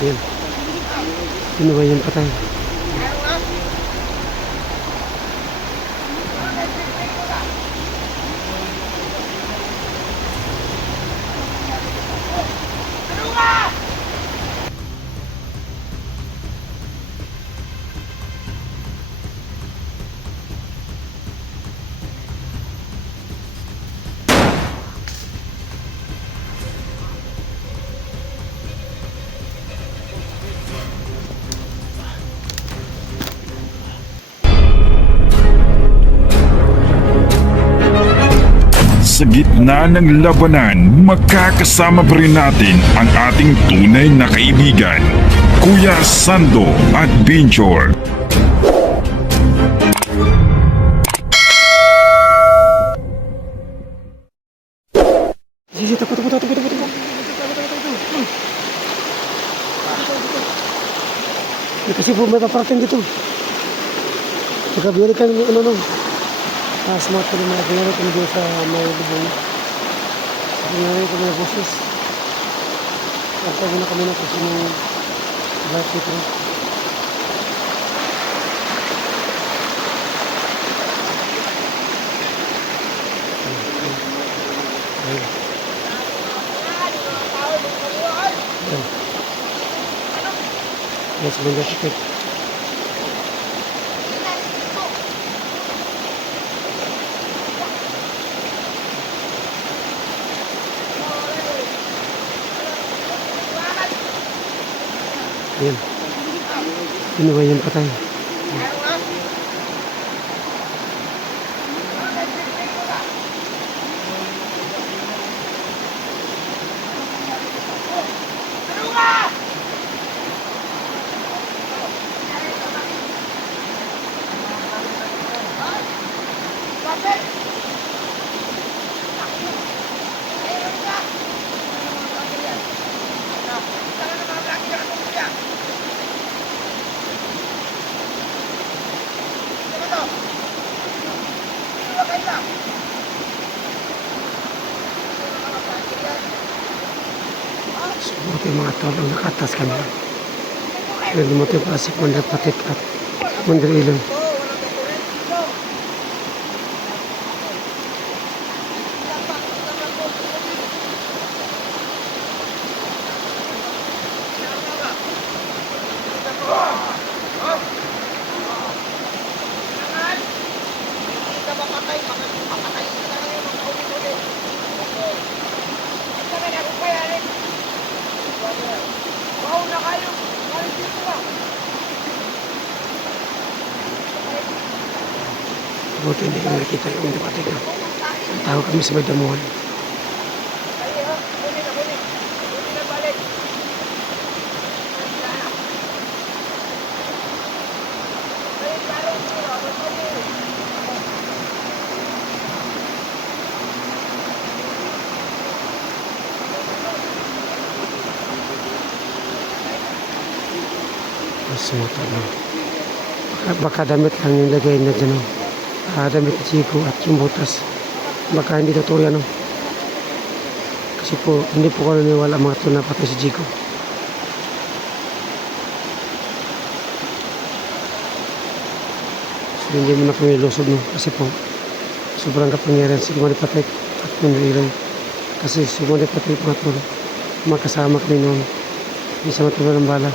Yan. Kinuha yung patay. Sa gitna ng labanan, magkakasama pa rin natin ang ating tunay na kaibigan, Kuya Sando at Binjor. Sige, takbo. Kasi po may paparating dito. Nagkabiyari kami ano nung. Smart ko naman. Nagkabiyari kami dito sa may lubong. Nagkabiyari kami na boses. Nagkabiyari na kami na kasi ng light dito. Yes, benda titik. Yan. Kinuha yung patay. Buti mga tol ang nakatas kami. Pero dumating pa si Commander Patik at Commander Iloy. Buti hindi kami nakita yung Commander Patik. Tawag kami sa may damuhan. Sumuta no. Baka damit lang yung lagay na dyan. Damit ni Chico at yung butas. Baka hindi totoo yan. Kasi po, hindi po ko naniwala mga ito na patay si Chico. So hindi mo na po nilusog no. Kasi po, sobrang kapangyarihan si Commander Patik at Commander Iloy. Kasi si Commander Patik mga ito, makasama kami noon. Hindi sa matulad ng bala.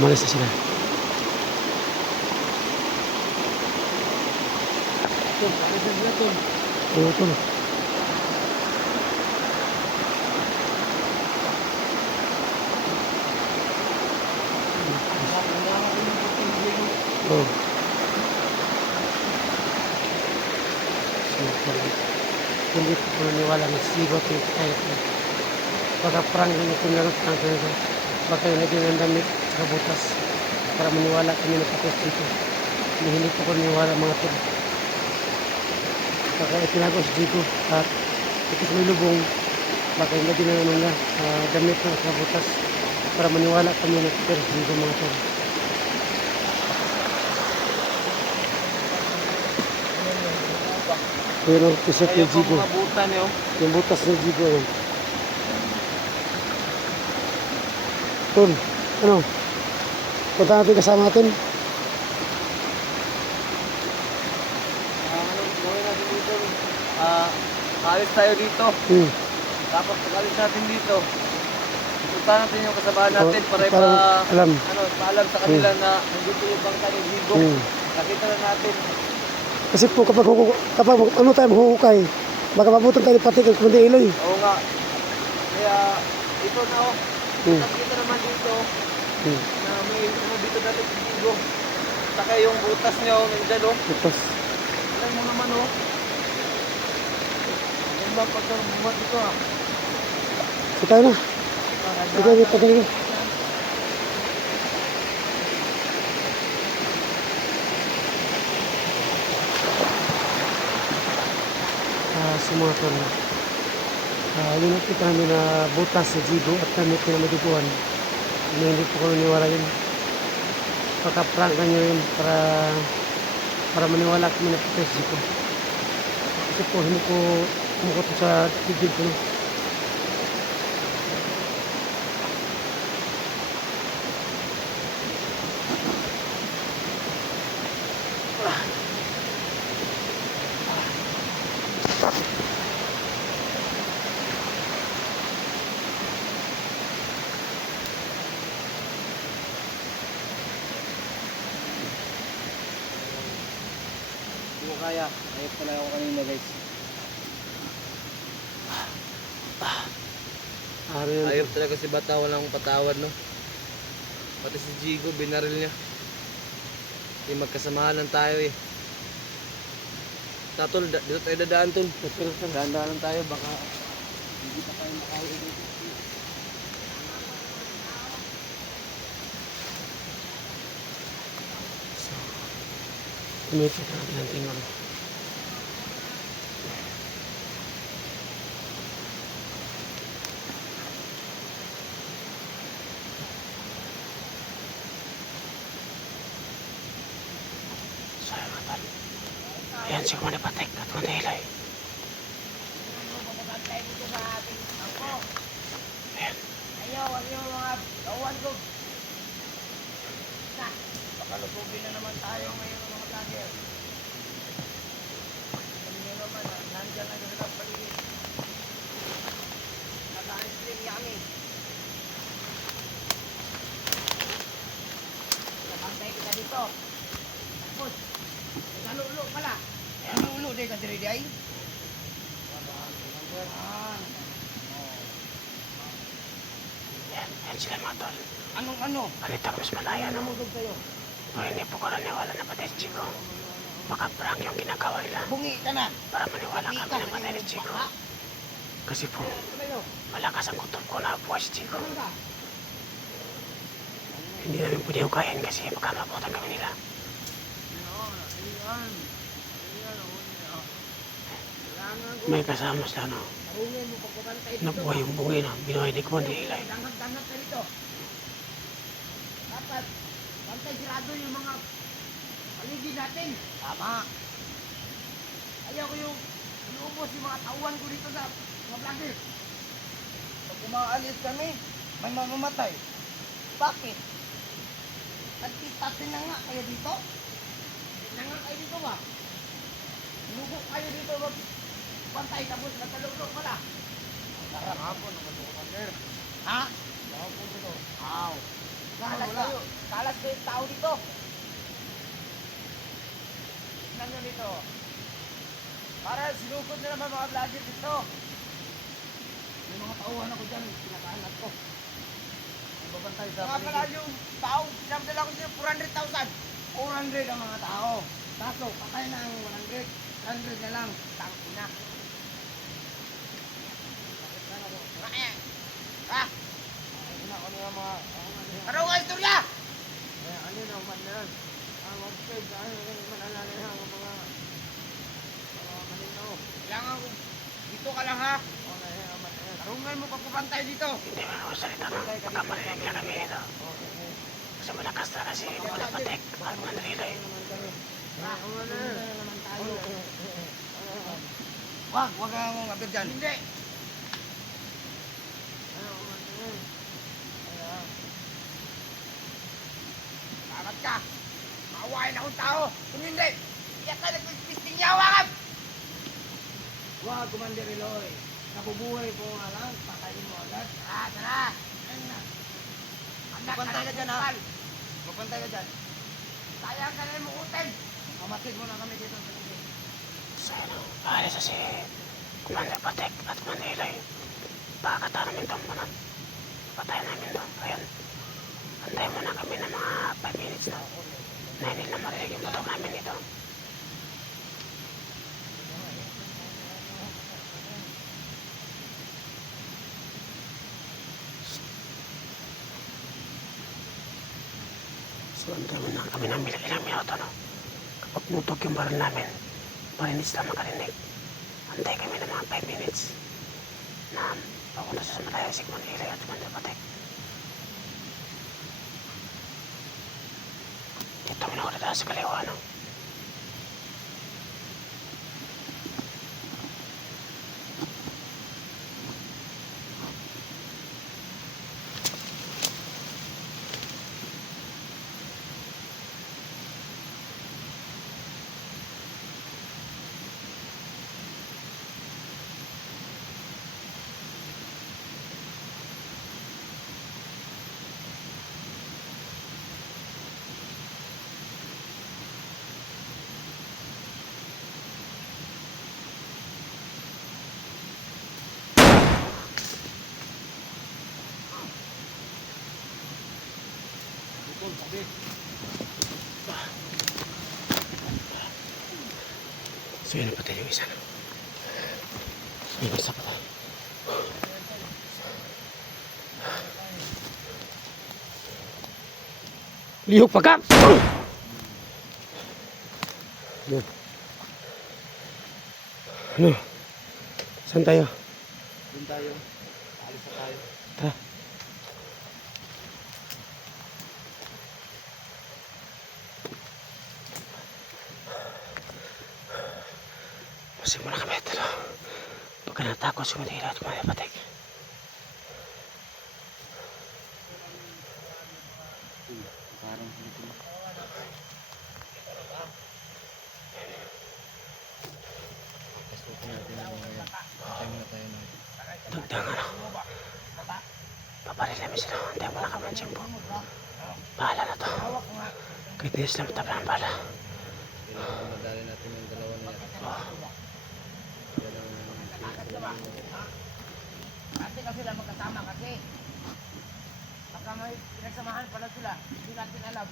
Umalis na sila. Ito. Oh. Hindi ko naniwala na sigot yung kaya ko. Baka prank yung kunarot ng kanya. Baka yung naging ang damit sa butas. Para maniwala kami na tapos dito. Hindi ko naniwala mga tol. baka itinago si Jigo at ito sa may lubong baka hindi na naman niya damit na nakabutas para maniwala kami na pero si Jigo mga tol. Pero t-shirt ni Jigo, Mga buta niyo. yung butas ni Jigo yun. Tol, ano? Punta natin kasama natin. Ano gawin natin dito? Alis tayo dito. Tapos pag-alis natin dito, punta natin yung kasabahan natin para alam. paalam sa kanila na nandito yung bangka ni Jigo. Nakita na natin. Kasi po kapag ano tayo mahuhukay, baka mabutan tayo pati kung hindi iloy. Oo nga. Kaya ito na oh. Nakita naman dito na may ano dito dati si Jigo. Saka yung butas niya oh, nandyan oh. Tapos, Alam mo naman oh. Yan ba pagkabuhat dito ah? so tayo na. Ikaw, tagal mo. Sa mga tol, yun nakita namin na butas sa Jigo at damit na madiguan. Hindi po ko naniwala yun. Pagka-prank na nyo yun para maniwala kami na kita sa Jigo. Kasi po, hindi ko kumukot sa tigil ko. No? Hindi ko kaya. Ayot pala ako kanina guys. Ayop talaga si Bata, walang patawad no. Pati si Jigo, binaril niya. Hindi magkasamahan lang tayo eh. Tatol, dito tayo dadaan tol. Dadaan tayo, baka hindi pa tayo makauwi dito. Tumipit natin ang tingnan. So, ayun mga tol. Ayan si Kumani Patek at Kumani Hilay. Ayan. Ayaw, ayaw mga kawan ko. Pakalubugin na naman tayo ngayon mga vlogger. Sabi nyo naman, nandyan lang sa paligid. Nag-anis din yami. Nabantay kita dito. Tapos, nagkalulo pala. Nalulo din ka diri di ay? Ayan sila mga tol. Anong ano? Balita mas malaya no. Namugod sa'yo. Pero hindi po ko naniwala na patay si Chico. Baka prank yung ginagawa nila Bungi ka na. para maniwala kami na patay ni Chico. Kasi po, malakas ang kutob ko na buhay si Chico. Hindi namin pwede hukayin kasi baka mabutan kami nila. May kasama sila no. Nabuhay yung bungi na binuhay ni Kumani Hilay. Dangat-dangat ka dito. Dapat, bantay sirado yung mga paligid natin. Tama. Ayaw ko yung inuubos yung mga tauhan ko dito sa mga vlogger. Pag umaalis kami, may mamamatay. Bakit? Nagtitatin na nga kayo dito? Na nga kayo dito ba? Inubo kayo dito ba? Bantay tapos nagkaluglo pala. Sarap hapon naman ito commander. Ha? Hapon dito. Aw. Kalas ko yung tao dito. Tignan nyo dito. Para sinugod na naman mga vlogger dito. May mga tauhan ako dyan. Pinakaanat ko. Ang babantay sa paligid. Mga pala yung tao. Pinagdala ko sila 400,000. 400 ang mga tao. Kaso, patay na ang 100. 100 na lang. Tangina. Ah! Ano nga istorya? Ano na umat na lang. Ang website, ano na yung manalala ang mga Kailangan ko. Dito ka lang ha. Tarungan mo pagpapantay dito. Hindi mo ako salita na baka marinig na kami dito. Kasi malakas na kasi Patek at Manrilay. Wag kang ngabir dyan. Hindi. Bakit ka? Maawain akong tao. Kung hindi, iyak ka nagpisting yawakan. Wag, Commander Eloy. Nabubuhay po nga lang, patayin mo agad. Tara. Magpantay ka dyan ha. Magpantay ka dyan. Sayang ka na yung mukutin. Mamasid mo na kami dito sa tubig. So yun, aalis na si Commander Patek at Manrilay. Pakakata namin ito muna. Patayin namin ito. Ayan. Antayin muna kami ng mga 5 minutes na. Na hindi na marinig yung putok namin dito. So, antayin muna kami ng ilang minuto, no? Kapag putok yung baril namin, marinis lang makarinig. Antay kami ng mga 5 minutes na papunta sa Malaya si Manrilay at Commander Patek. Dito kami nakadala sa kaliwa, no? So yun, napatay yung isa, no? So yun, isa patay. Lihok pa ka! Yan. Ano? Saan tayo? Doon tayo. Alis na tayo. Tara. Masih muna kami ito. Pagka natakot si Manrilay at Commander Patek. Parang dito na. Pasukin natin yung mga patay muna tayo na. Dagdagan na. Paparil namin sila. Antayin mo na kami ng tiyempo. Bahala na to. Kahit nila sila matapin ang bala. Kailangan madali natin yung dalawa na yan. Kasi sila magkasama kasi. Baka may pinagsamahan pala sila. Hindi natin alam.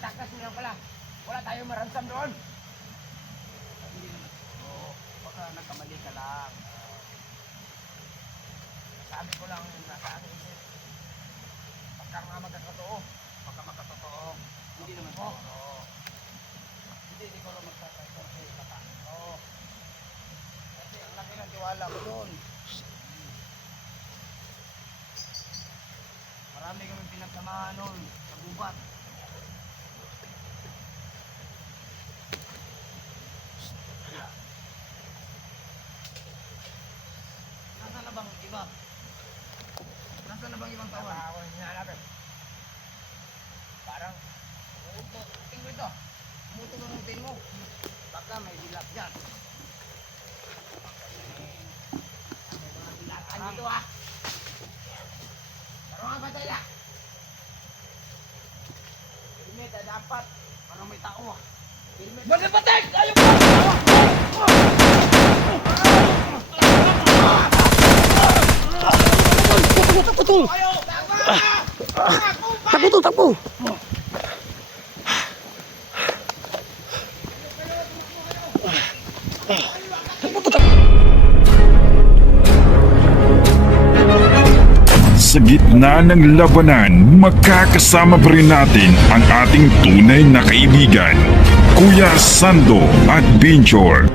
Takas nila pala. Wala tayong maransam doon. Hindi naman. Oo. Baka nagkamali ka lang. Sabi ko lang nasa aking isip. Baka nga magkakatoo. Baka makatotoo. Hindi naman po. Oo. Hindi ko lang magsasabi. Baka. Oo. Kasi ang laki ng tiwala ko doon. Marami kami pinagsamahan noon sa gubat. Nasaan na bang iba? Nasaan na bang ibang tawag? Parang umuutin mo ito. Umuutin mo. Baka may dilap dyan. May mga dilakan dito ah. Parang nga ba tayo? Helmet ay dapat. Parang may tao ah. Helmet. Bagay Patek! Ayaw mo! Takbo! Ayaw! Takbo! Sa gitna ng labanan, makakasama pa rin natin ang ating tunay na kaibigan, Kuya Sando at Binjor.